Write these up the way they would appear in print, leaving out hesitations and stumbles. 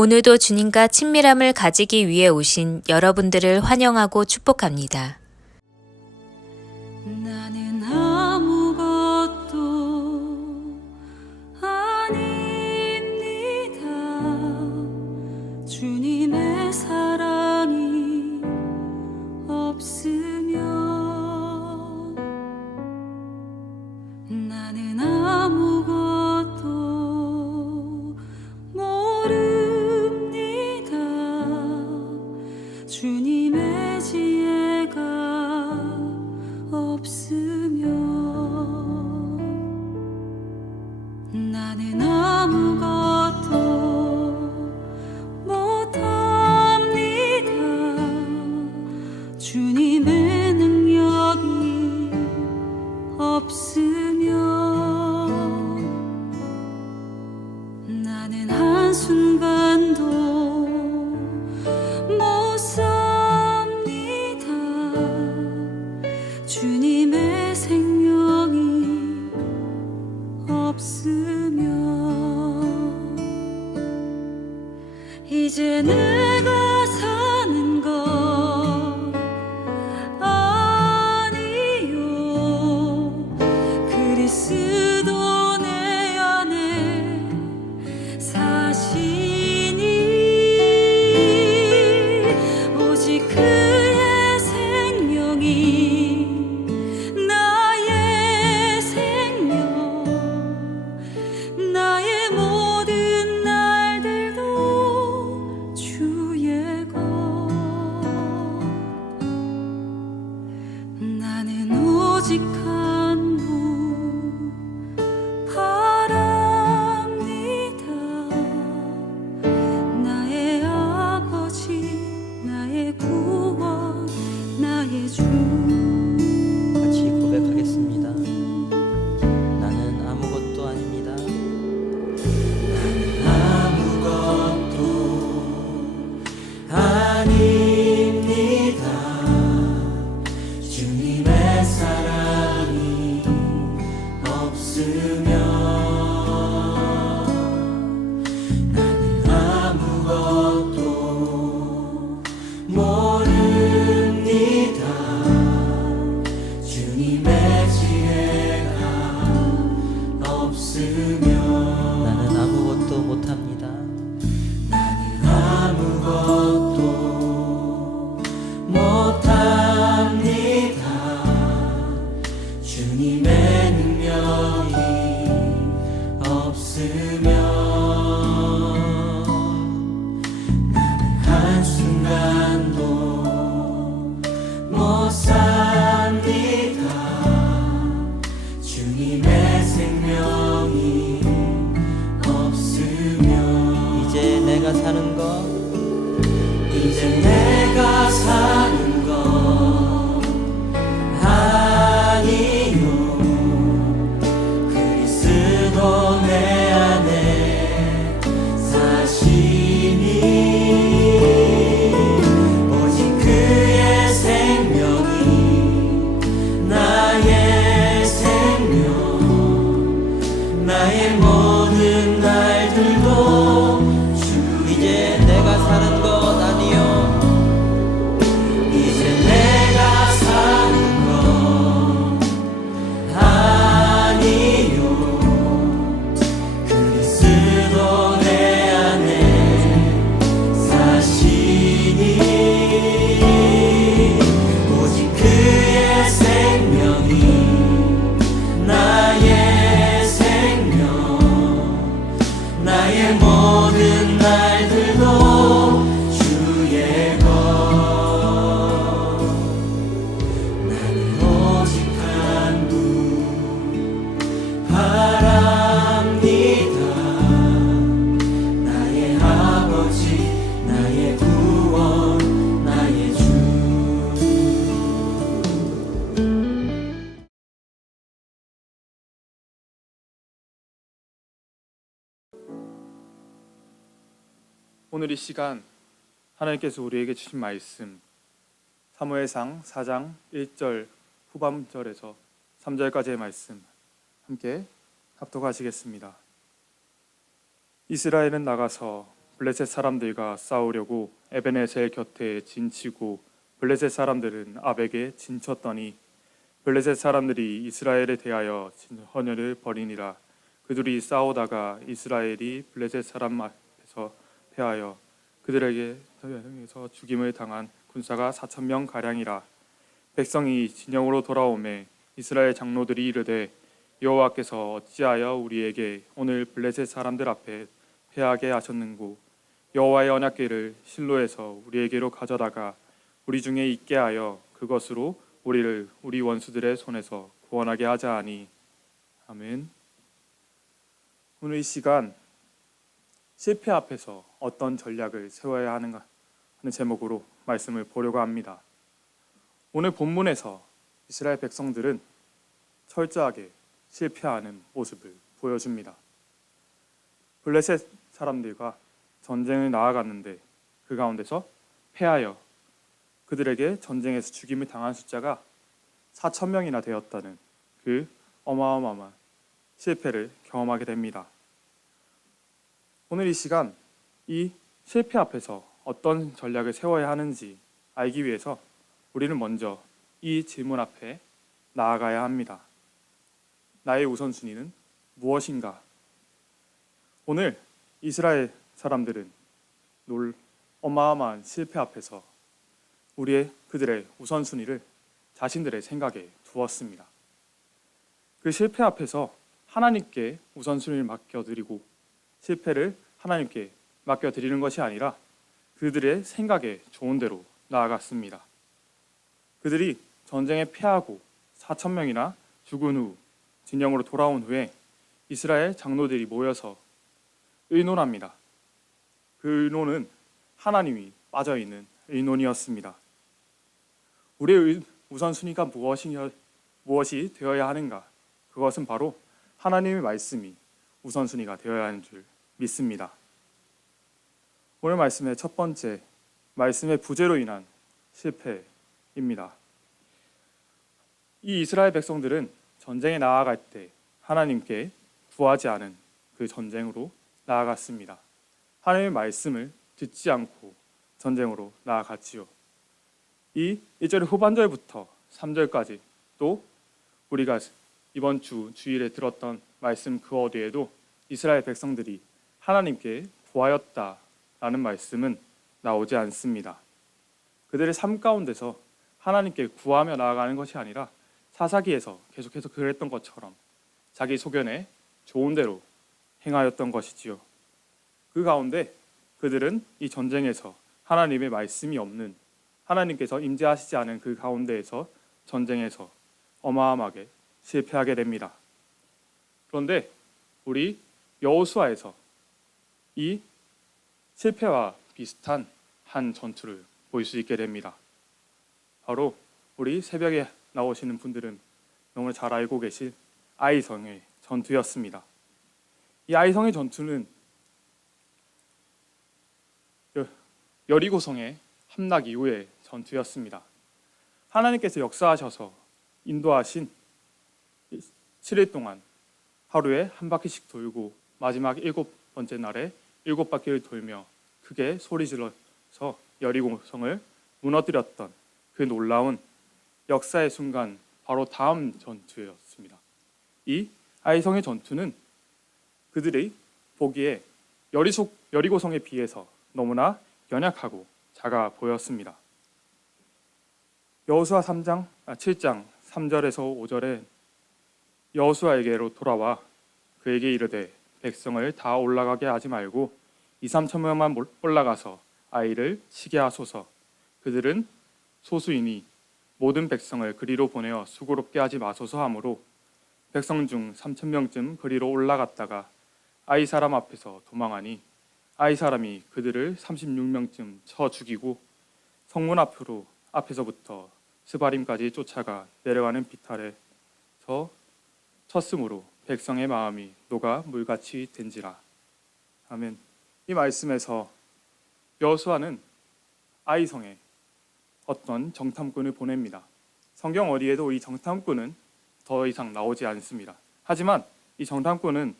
오늘도 주님과 친밀함을 가지기 위해 오신 여러분들을 환영하고 축복합니다. 나는 아무것도 아닙니다. 주님의 사랑이 없으면 나는 아무것도 모릅니다. 주님의 지혜가 없으면 나는 아무것도 못합니다. 주님의 능력이 없으면 나는 한순간도 못 삽니다. 주님의 생명이 없으면 이제 내가 사는 것 아니요 그리스도 내 안에 사시니 오직 그의 생명이 나의 생명 나의 모든 날들도 주의 것 나는 오직 한 분 바랍니다. 나의 아버지 나의 구원 나의 주 같이 고백하겠습니다. 나는 아무것도 아닙니다. 아무것도 아닙니다. 주님의 사랑이 없으면 나는 아무것도 모릅니다. 주님의 지혜가 없으면 나는 아무것도 못합니다. 아무것도 못합니다. 주님의 능력이 없으면 나는 한순간도 못 삽니다. 주님의 생명이 없으면 이제 내가 사는 것 이제 내가 사는 것 아니요 그리스도 내 안에 사시니 오직 그의 생명이 나의 생명 나의 모든 날들도 이제 내가 사는 것 아니요 이제 내가 사는 것 아니요 그리스도 내 안에 사시니 오직 그의 생명이 나의 생명 나의 모든 날들도 주의 것 나는 오직 한 분 바랍니다. 나의 아버지 나의 구원 나의 주 오늘 이 시간 하나님께서 우리에게 주신 말씀 사무엘상 4장 1절 후반절에서 3절까지의 말씀 함께 합독하시겠습니다. 이스라엘은 나가서 블레셋 사람들과 싸우려고 에베네셀 곁에 진치고 블레셋 사람들은 아벡에 진쳤더니 블레셋 사람들이 이스라엘에 대하여 진허녀를 벌이니라. 그들이 싸우다가 이스라엘이 블레셋 사람 앞에서 패하여 그들에게서 죽임을 당한 군사가 4,000명 가량이라. 백성이 진영으로 돌아오매 이스라엘 장로들이 이르되 여호와께서 어찌하여 우리에게 오늘 블레셋 사람들 앞에 패하게 하셨는고 여호와의 언약궤를 실로에서 우리에게로 가져다가 우리 중에 있게 하여 그것으로 우리를 우리 원수들의 손에서 구원하게 하자 하니. 아멘. 오늘 이 시간 실패 앞에서 어떤 전략을 세워야 하는가 하는 제목으로 말씀을 보려고 합니다. 오늘 본문에서 이스라엘 백성들은 철저하게 실패하는 모습을 보여줍니다. 블레셋 사람들과 전쟁을 나아갔는데 그 가운데서 패하여 그들에게 전쟁에서 죽임을 당한 숫자가 4,000명이나 되었다는 그 어마어마한 실패를 경험하게 됩니다. 오늘 이 시간 이 실패 앞에서 어떤 전략을 세워야 하는지 알기 위해서 우리는 먼저 이 질문 앞에 나아가야 합니다. 나의 우선순위는 무엇인가? 오늘 이스라엘 사람들은 어마어마한 실패 앞에서 그들의 우선순위를 자신들의 생각에 두었습니다. 그 실패 앞에서 하나님께 우선순위를 맡겨드리고 실패를 하나님께 맡겨드리는 것이 아니라 그들의 생각에 좋은 대로 나아갔습니다. 그들이 전쟁에 패하고 4,000명이나 죽은 후 진영으로 돌아온 후에 이스라엘 장로들이 모여서 의논합니다. 그 의논은 하나님이 빠져있는 의논이었습니다. 우리의 우선순위가 무엇이 되어야 하는가? 그것은 바로 하나님의 말씀이 우선순위가 되어야 하는 줄 믿습니다. 오늘 말씀의 첫 번째, 말씀의 부재로 인한 실패입니다. 이 이스라엘 백성들은 전쟁에 나아갈 때 하나님께 구하지 않은 그 전쟁으로 나아갔습니다. 하나님의 말씀을 듣지 않고 전쟁으로 나아갔지요. 이 1절 후반절부터 3절까지 또 우리가 이번 주일에 들었던 말씀 그 어디에도 이스라엘 백성들이 하나님께 구하였다라는 말씀은 나오지 않습니다. 그들의 삶 가운데서 하나님께 구하며 나아가는 것이 아니라 사사기에서 계속해서 그랬던 것처럼 자기 소견에 좋은 대로 행하였던 것이지요. 그 가운데 그들은 이 전쟁에서 하나님의 말씀이 없는, 하나님께서 임재하시지 않은 그 가운데에서 전쟁에서 어마어마하게 실패하게 됩니다. 그런데 우리 여호수아에서 이 실패와 비슷한 한 전투를 볼 수 있게 됩니다. 바로 우리 새벽에 나오시는 분들은 너무 잘 알고 계실 아이성의 전투였습니다. 이 아이성의 전투는 여리고성의 함락 이후의 전투였습니다. 하나님께서 역사하셔서 인도하신 7일 동안 하루에 한 바퀴씩 돌고 마지막 7번째 날에 7바퀴를 돌며 크게 소리질러서 여리고성을 무너뜨렸던 그 놀라운 역사의 순간, 바로 다음 전투였습니다. 이 아이성의 전투는 그들이 보기에 여리고성에 비해서 너무나 연약하고 작아 보였습니다. 여호수아 7장 3절에서 5절에 여호수아에게로 돌아와 그에게 이르되 백성을 다 올라가게 하지 말고 2-3천명만 올라가서 아이를 치게 하소서. 그들은 소수이니 모든 백성을 그리로 보내어 수고롭게 하지 마소서 하므로 백성 중 3,000명쯤 그리로 올라갔다가 아이 사람 앞에서 도망하니 아이 사람이 그들을 36명쯤 쳐 죽이고 성문 앞에서부터 스바림까지 쫓아가 내려가는 비탈에서 쳤으므로 백성의 마음이 녹아 물같이 된지라. 아멘. 이 말씀에서 여호수아는 아이성에 어떤 정탐꾼을 보냅니다. 성경 어디에도 이 정탐꾼은 더 이상 나오지 않습니다. 하지만 이 정탐꾼은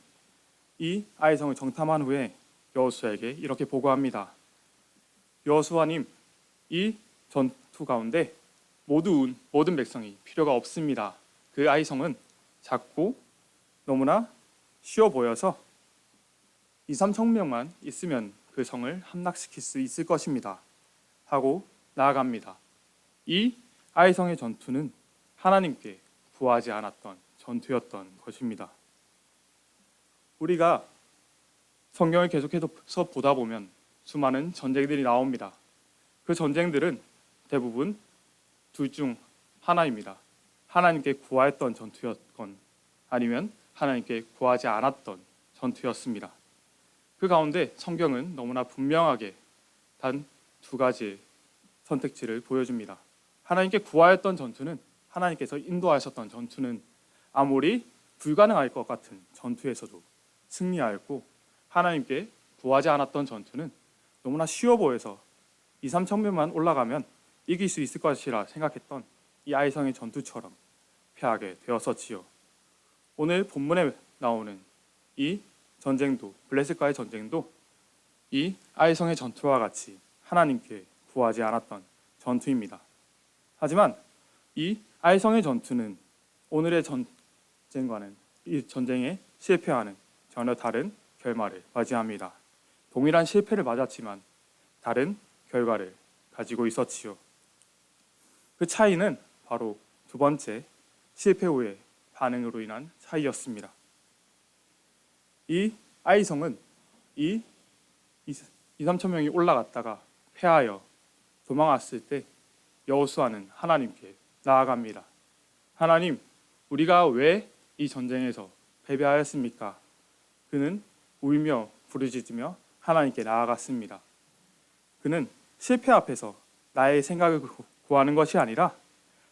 이 아이성을 정탐한 후에 여호수아에게 이렇게 보고합니다. 여호수아님, 이 전투 가운데 모든 백성이 필요가 없습니다. 그 아이성은 작고 너무나 쉬워 보여서 2-3천 명만 있으면 그 성을 함락시킬 수 있을 것입니다. 하고 나아갑니다. 이 아이성의 전투는 하나님께 구하지 않았던 전투였던 것입니다. 우리가 성경을 계속해서 보다 보면 수많은 전쟁들이 나옵니다. 그 전쟁들은 대부분 둘 중 하나입니다. 하나님께 구하였던 전투였건 아니면 하나님께 구하지 않았던 전투였습니다. 그 가운데 성경은 너무나 분명하게 단 두 가지의 선택지를 보여줍니다. 하나님께 구하였던 전투는, 하나님께서 인도하셨던 전투는 아무리 불가능할 것 같은 전투에서도 승리하였고, 하나님께 구하지 않았던 전투는 너무나 쉬워 보여서 2-3천 명만 올라가면 이길 수 있을 것이라 생각했던 이 아이성의 전투처럼 패하게 되었었지요. 오늘 본문에 나오는 이 전쟁도, 블레셋과의 전쟁도 이 아이성의 전투와 같이 하나님께 구하지 않았던 전투입니다. 하지만 이 아이성의 전투는 오늘의 전쟁과는, 이 전쟁에 실패하는 전혀 다른 결말을 맞이합니다. 동일한 실패를 맞았지만 다른 결과를 가지고 있었지요. 그 차이는 바로 두 번째 실패 후의 반응으로 인한 차이였습니다. 이 아이성은 2-3천 명이 올라갔다가 패하여 도망왔을 때 여호수아는 하나님께 나아갑니다. 하나님, 우리가 왜 이 전쟁에서 패배하였습니까? 그는 울며 부르짖으며 하나님께 나아갔습니다. 그는 실패 앞에서 나의 생각을 구하는 것이 아니라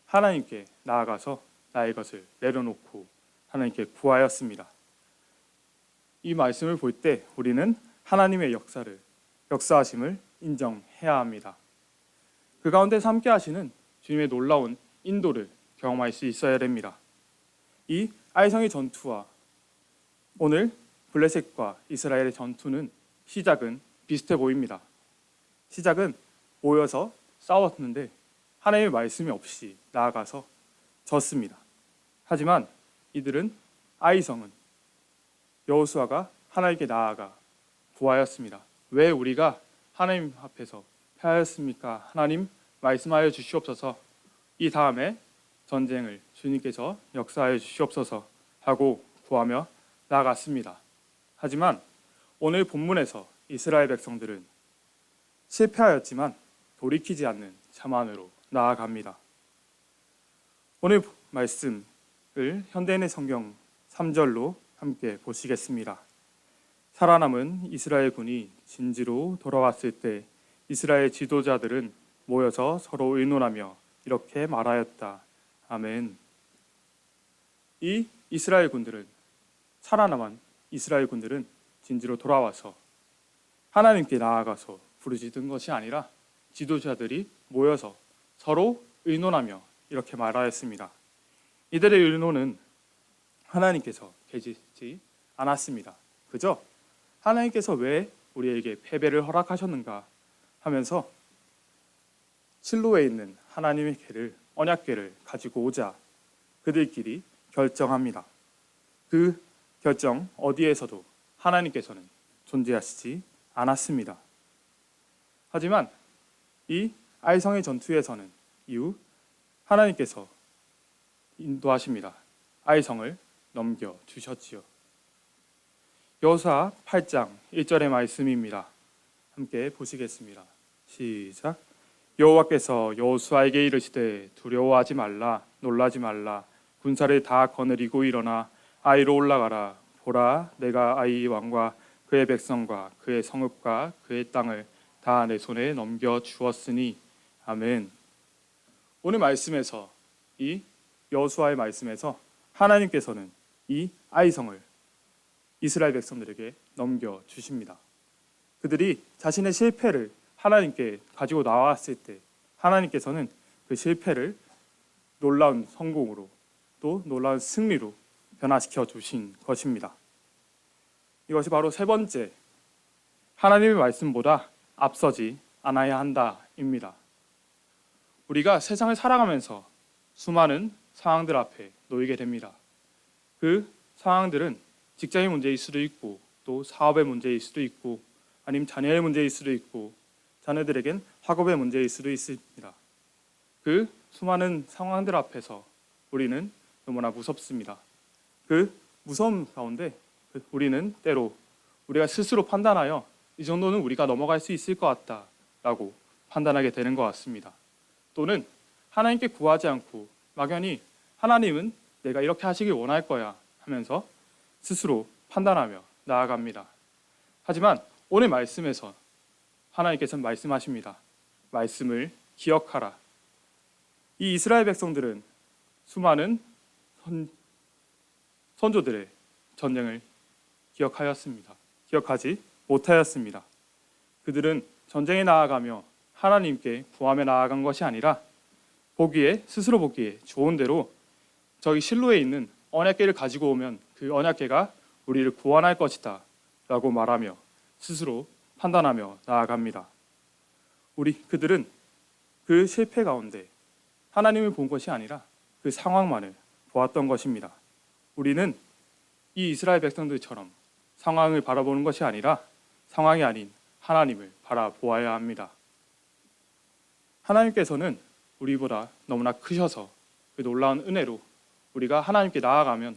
하나님께 나아가서 나의 것을 내려놓고 하나님께 구하였습니다. 이 말씀을 볼 때 우리는 하나님의 역사하심을 인정해야 합니다. 그 가운데서 함께 하시는 주님의 놀라운 인도를 경험할 수 있어야 됩니다. 이 아이성의 전투와 오늘 블레셋과 이스라엘의 전투는 시작은 비슷해 보입니다. 시작은 모여서 싸웠는데 하나님의 말씀이 없이 나아가서 졌습니다. 하지만 이들은, 아이성은 여호수아가 하나님께 나아가 구하였습니다. 왜 우리가 하나님 앞에서 패하였습니까? 하나님 말씀하여 주시옵소서. 이 다음에 전쟁을 주님께서 역사하여 주시옵소서 하고 구하며 나아갔습니다. 하지만 오늘 본문에서 이스라엘 백성들은 실패하였지만 돌이키지 않는 자만으로 나아갑니다. 오늘 말씀을 현대인의 성경 3절로 함께 보시겠습니다. 살아남은 이스라엘 군이 진지로 돌아왔을 때 이스라엘 지도자들은 모여서 서로 의논하며 이렇게 말하였다. 아멘. 이 이스라엘 군들은, 살아남은 이스라엘 군들은 진지로 돌아와서 하나님께 나아가서 부르짖은 것이 아니라 지도자들이 모여서 서로 의논하며 이렇게 말하였습니다. 이들의 의논은 하나님께서 계시지 않았습니다. 그저 하나님께서 왜 우리에게 패배를 허락하셨는가 하면서 실로에 있는 하나님의 궤를, 언약궤를 가지고 오자 그들끼리 결정합니다. 그 결정 어디에서도 하나님께서는 존재하시지 않았습니다. 하지만 이 아이성의 전투에서는 이후 하나님께서 인도하십니다. 아이성을 넘겨주셨지요. 여호수아 8장 1절의 말씀입니다. 함께 보시겠습니다. 시작. 여호와께서 여호수아에게 이르시되 두려워하지 말라, 놀라지 말라. 군사를 다 거느리고 일어나 아이로 올라가라. 보라, 내가 아이 왕과 그의 백성과 그의 성읍과 그의 땅을 다 내 손에 넘겨 주었으니. 아멘. 오늘 말씀에서, 이 여호수아의 말씀에서 하나님께서는 이 아이성을 이스라엘 백성들에게 넘겨 주십니다. 그들이 자신의 실패를 하나님께 가지고 나왔을 때 하나님께서는 그 실패를 놀라운 성공으로, 또 놀라운 승리로 변화시켜 주신 것입니다. 이것이 바로 세 번째 하나님의 말씀보다 앞서지 않아야 한다입니다. 우리가 세상을 살아가면서 수많은 상황들 앞에 놓이게 됩니다. 그 상황들은 직장의 문제일 수도 있고 또 사업의 문제일 수도 있고 아니면 자녀의 문제일 수도 있고 자녀들에겐 학업의 문제일 수도 있습니다. 그 수많은 상황들 앞에서 우리는 너무나 무섭습니다. 그 무서움 가운데 우리는 때로 우리가 스스로 판단하여 이 정도는 우리가 넘어갈 수 있을 것 같다라고 판단하게 되는 것 같습니다. 또는 하나님께 구하지 않고 막연히 하나님은 내가 이렇게 하시길 원할 거야 하면서 스스로 판단하며 나아갑니다. 하지만 오늘 말씀에서 하나님께서는 말씀하십니다. 말씀을 기억하라. 이 이스라엘 백성들은 수많은 선조들의 전쟁을 기억하지 못하였습니다. 그들은 전쟁에 나아가며 하나님께 구하며 나아간 것이 아니라 스스로 보기에 좋은 대로 저기 실로에 있는 언약궤를 가지고 오면 그 언약궤가 우리를 구원할 것이다 라고 말하며 스스로 판단하며 나아갑니다. 그들은 그 실패 가운데 하나님을 본 것이 아니라 그 상황만을 보았던 것입니다. 우리는 이 이스라엘 백성들처럼 상황을 바라보는 것이 아니라 상황이 아닌 하나님을 바라보아야 합니다. 하나님께서는 우리보다 너무나 크셔서 그 놀라운 은혜로 우리가 하나님께 나아가면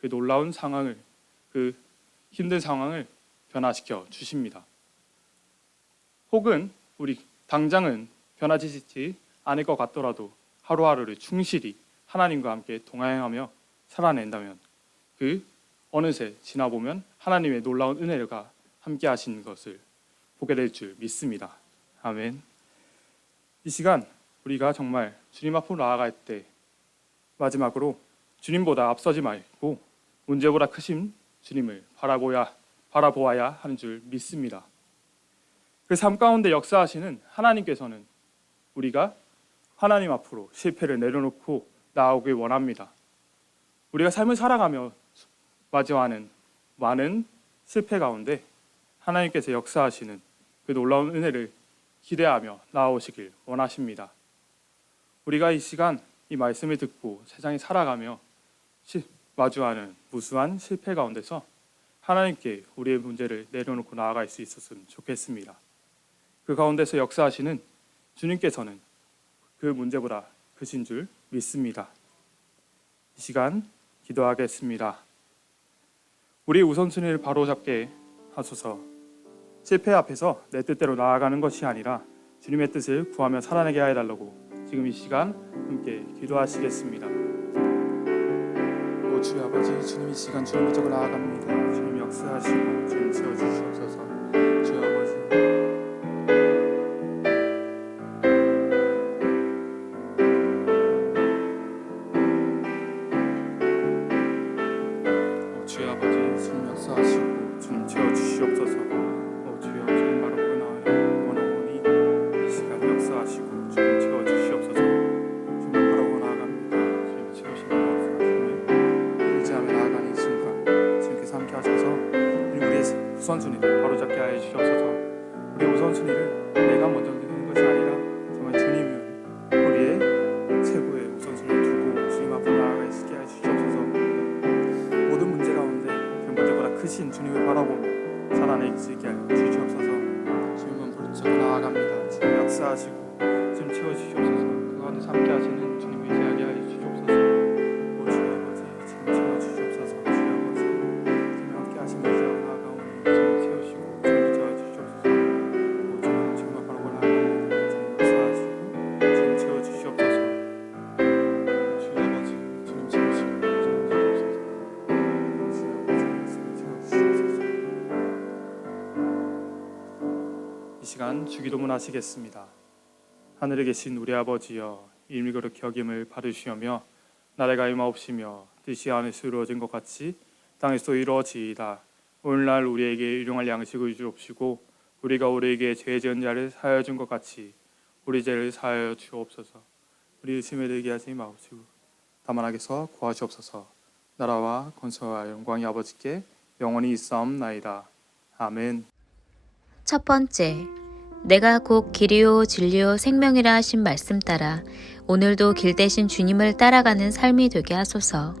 그 놀라운 상황을, 그 힘든 상황을 변화시켜 주십니다. 혹은 우리 당장은 변화지지 않을 것 같더라도 하루하루를 충실히 하나님과 함께 동행하며 살아낸다면 그 어느새 지나보면 하나님의 놀라운 은혜가 함께 하시는 것을 보게 될 줄 믿습니다. 아멘. 이 시간 우리가 정말 주님 앞으로 나아갈 때 마지막으로 주님보다 앞서지 말고 문제보다 크신 주님을 바라보아야 하는 줄 믿습니다. 그 삶 가운데 역사하시는 하나님께서는 우리가 하나님 앞으로 실패를 내려놓고 나아오길 원합니다. 우리가 삶을 살아가며 마주하는 많은 실패 가운데 하나님께서 역사하시는 그 놀라운 은혜를 기대하며 나아오시길 원하십니다. 우리가 이 시간 이 말씀을 듣고 세상에 살아가며 마주하는 무수한 실패 가운데서 하나님께 우리의 문제를 내려놓고 나아갈 수 있었으면 좋겠습니다. 그 가운데서 역사하시는 주님께서는 그 문제보다 크신 줄 믿습니다. 이 시간 기도하겠습니다. 우리 우선순위를 바로잡게 하소서. 실패 앞에서 내 뜻대로 나아가는 것이 아니라 주님의 뜻을 구하며 살아내게 해달라고 지금 이 시간 함께 기도하시겠습니다. 주의 아버지, 주님 이 시간 주님 붙잡고 나아갑니다. 주님 역사하시고 주님 채워주시옵소서. 주의 아버지, 주의 아버지, 주님 역사하시고 주님 채워주시옵소서. 주여 주님 바라보고 나아요. 원하오니 이 시간 역사하시고 주님 채워주시옵소서. 주님 바라보고 나아갑니다. 주님 채우시옵소서. 함께 하셔서 우리의 우선순위를 바로잡게 하여 주시옵소서. 우리의 우선순위를 내가 먼저 드리는 것이 아니라 정말 주님을 우리의 최고의 우선순위를 두고 주님 앞으로 나아가 있게 하여 주시옵소서. 모든 문제 가운데 그 문제보다 크신 주님을 바라보며 살아낼 수 있게 하여 주시옵소서. 주님만 부르짖고 나아갑니다. 주님 역사하시고 주님 채워주시옵소서. 그 가운데서 함께 하시는 주님을 의지하게 하여 주시옵소서. 시간 주기도문 하시겠습니다. 하늘에 계신 우리 아버지여, 이름이 거룩히 여김을 받으시오며 나라가 임하옵시며 뜻이 하늘에서 이루어진 것 같이 땅에서도 이루어지이다. 오늘날 우리에게 일용할 양식을 주옵시고 우리가 우리에게 죄 지은 자를 사하여 준 것 같이 우리 죄를 사하여 주옵소서. 우리 의심에 들게 하지 마옵시고 다만 악에서 구하시옵소서. 나라와 권세와 영광이 아버지께 영원히 있사옵나이다. 아멘. 첫 번째, 내가 곧 길이요 진리요 생명이라 하신 말씀 따라 오늘도 길 대신 주님을 따라가는 삶이 되게 하소서.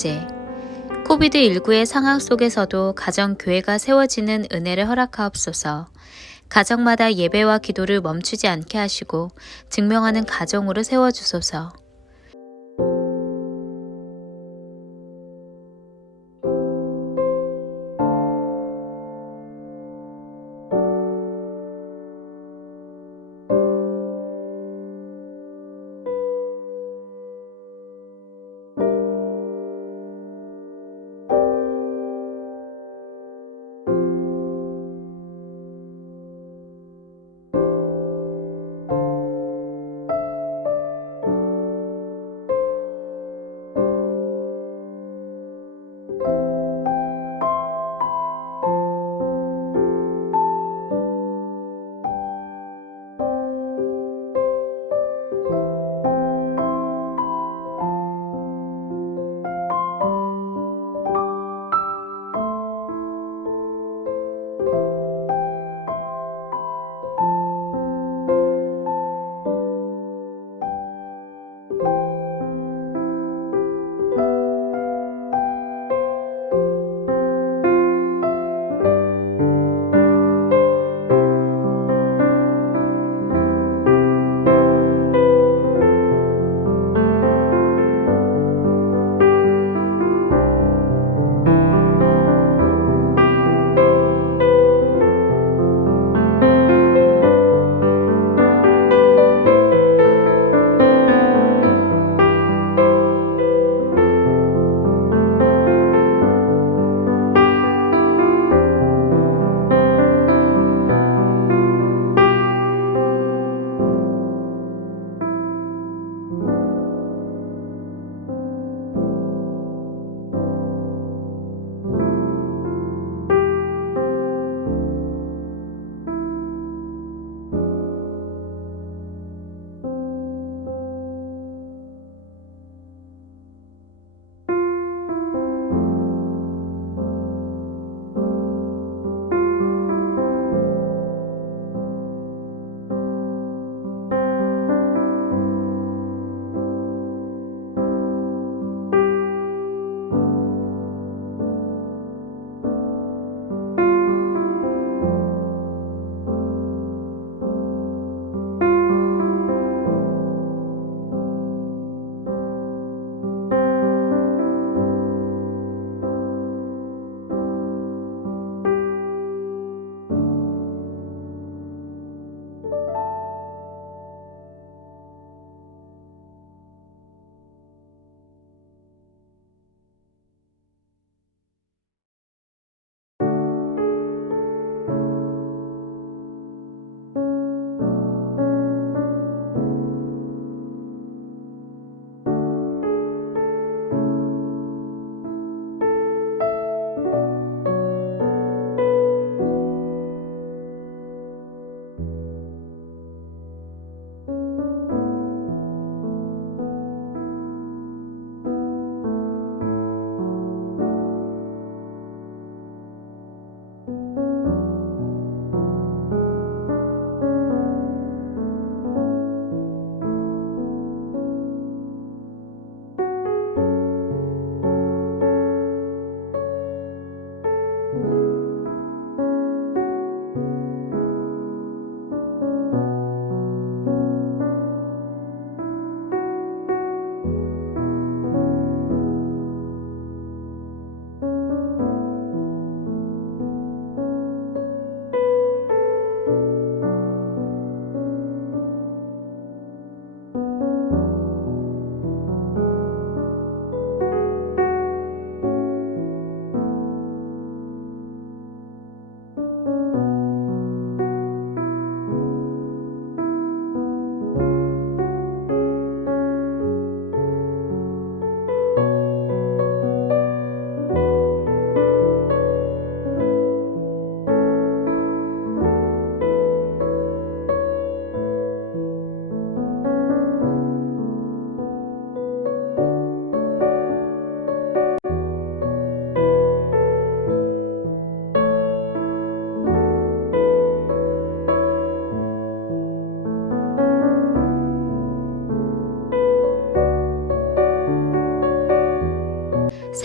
둘째, 코비드19의 상황 속에서도 가정교회가 세워지는 은혜를 허락하옵소서. 가정마다 예배와 기도를 멈추지 않게 하시고 증명하는 가정으로 세워주소서.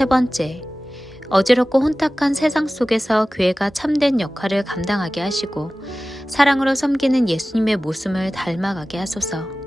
세 번째, 어지럽고 혼탁한 세상 속에서 교회가 참된 역할을 감당하게 하시고 사랑으로 섬기는 예수님의 모습을 닮아가게 하소서.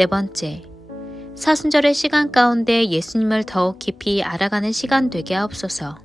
네 번째, 사순절의 시간 가운데 예수님을 더욱 깊이 알아가는 시간 되게 하옵소서.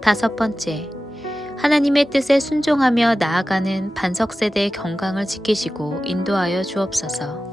5번째, 하나님의 뜻에 순종하며 나아가는 반석 세대의 건강을 지키시고 인도하여 주옵소서.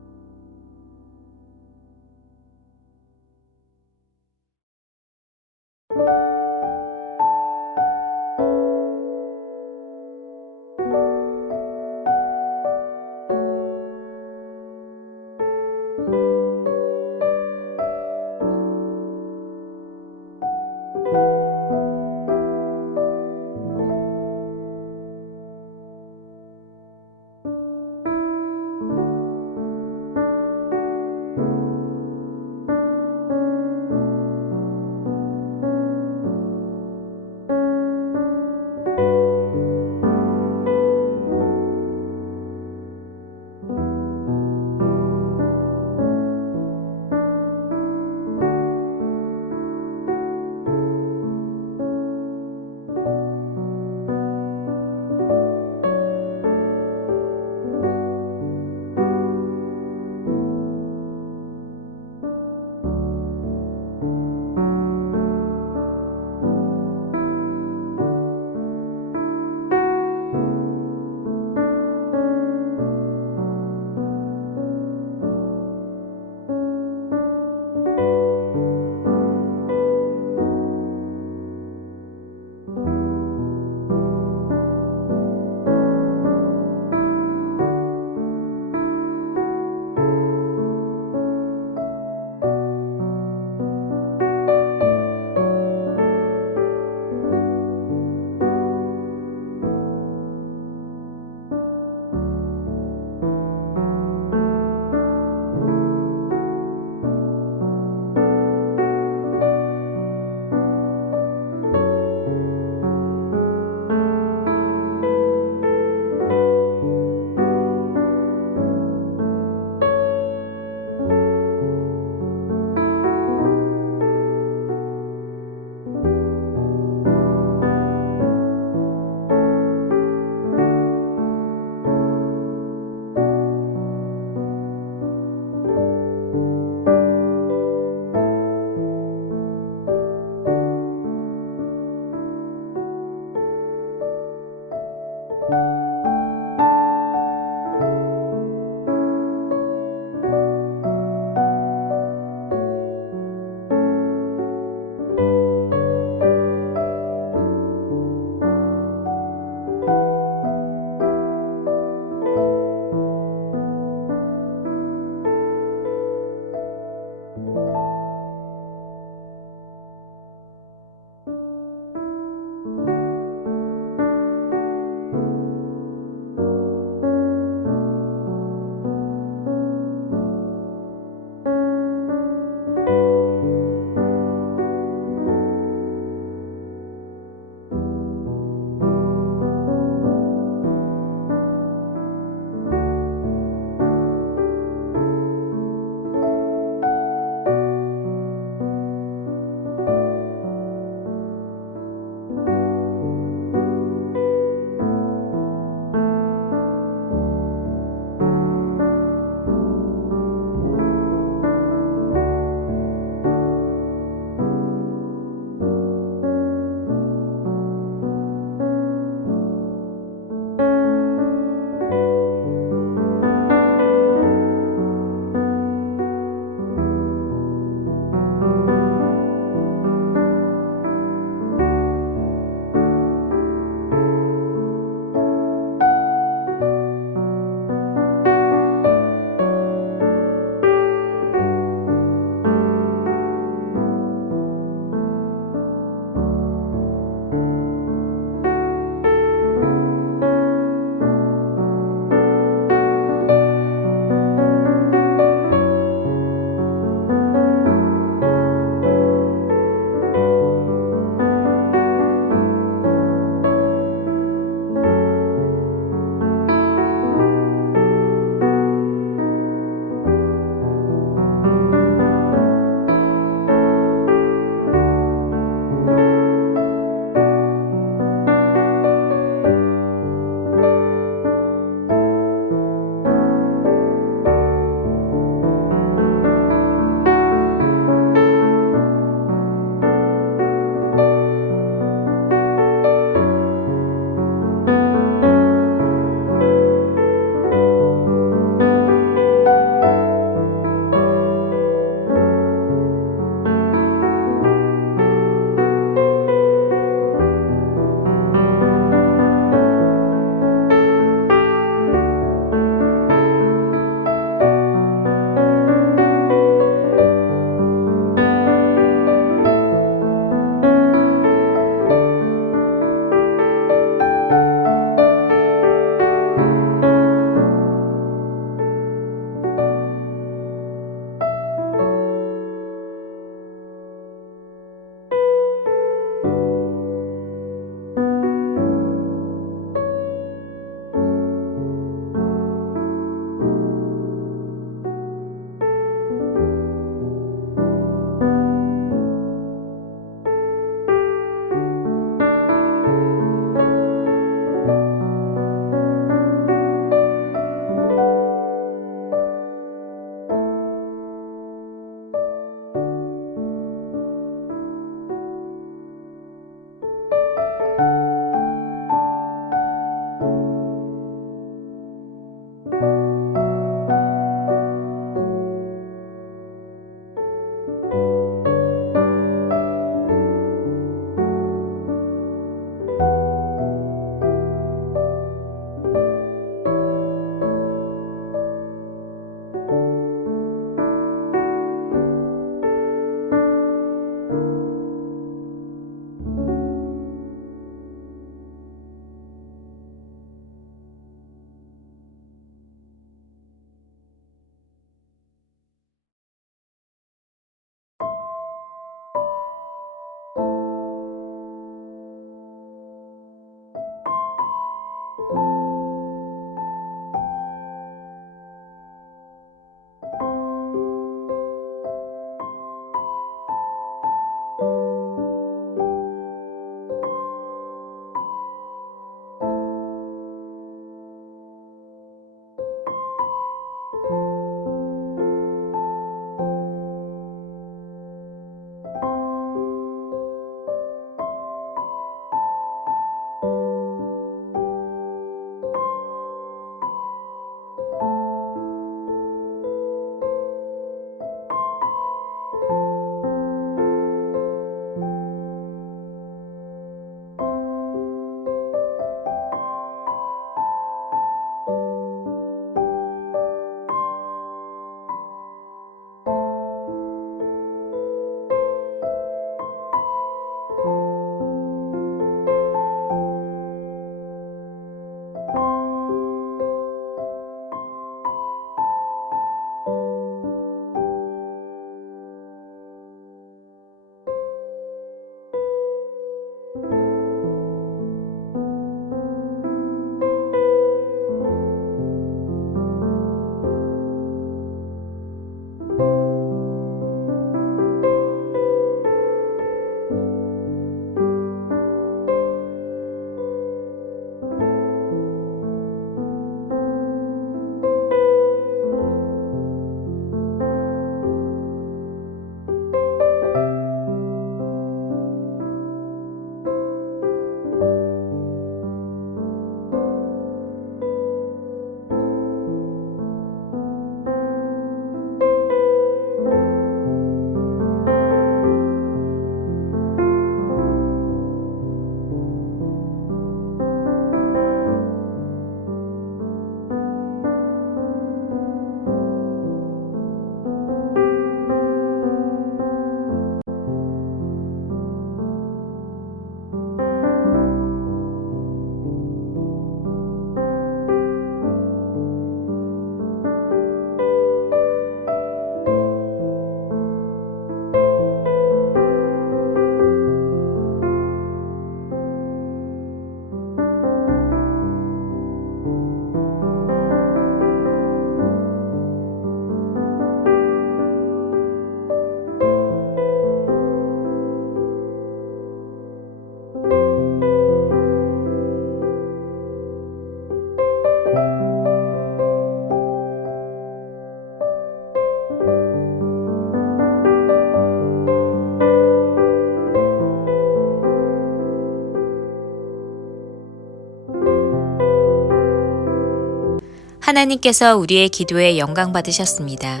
하나님께서 우리의 기도에 영광 받으셨습니다.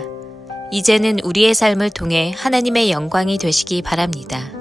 이제는 우리의 삶을 통해 하나님의 영광이 되시기 바랍니다.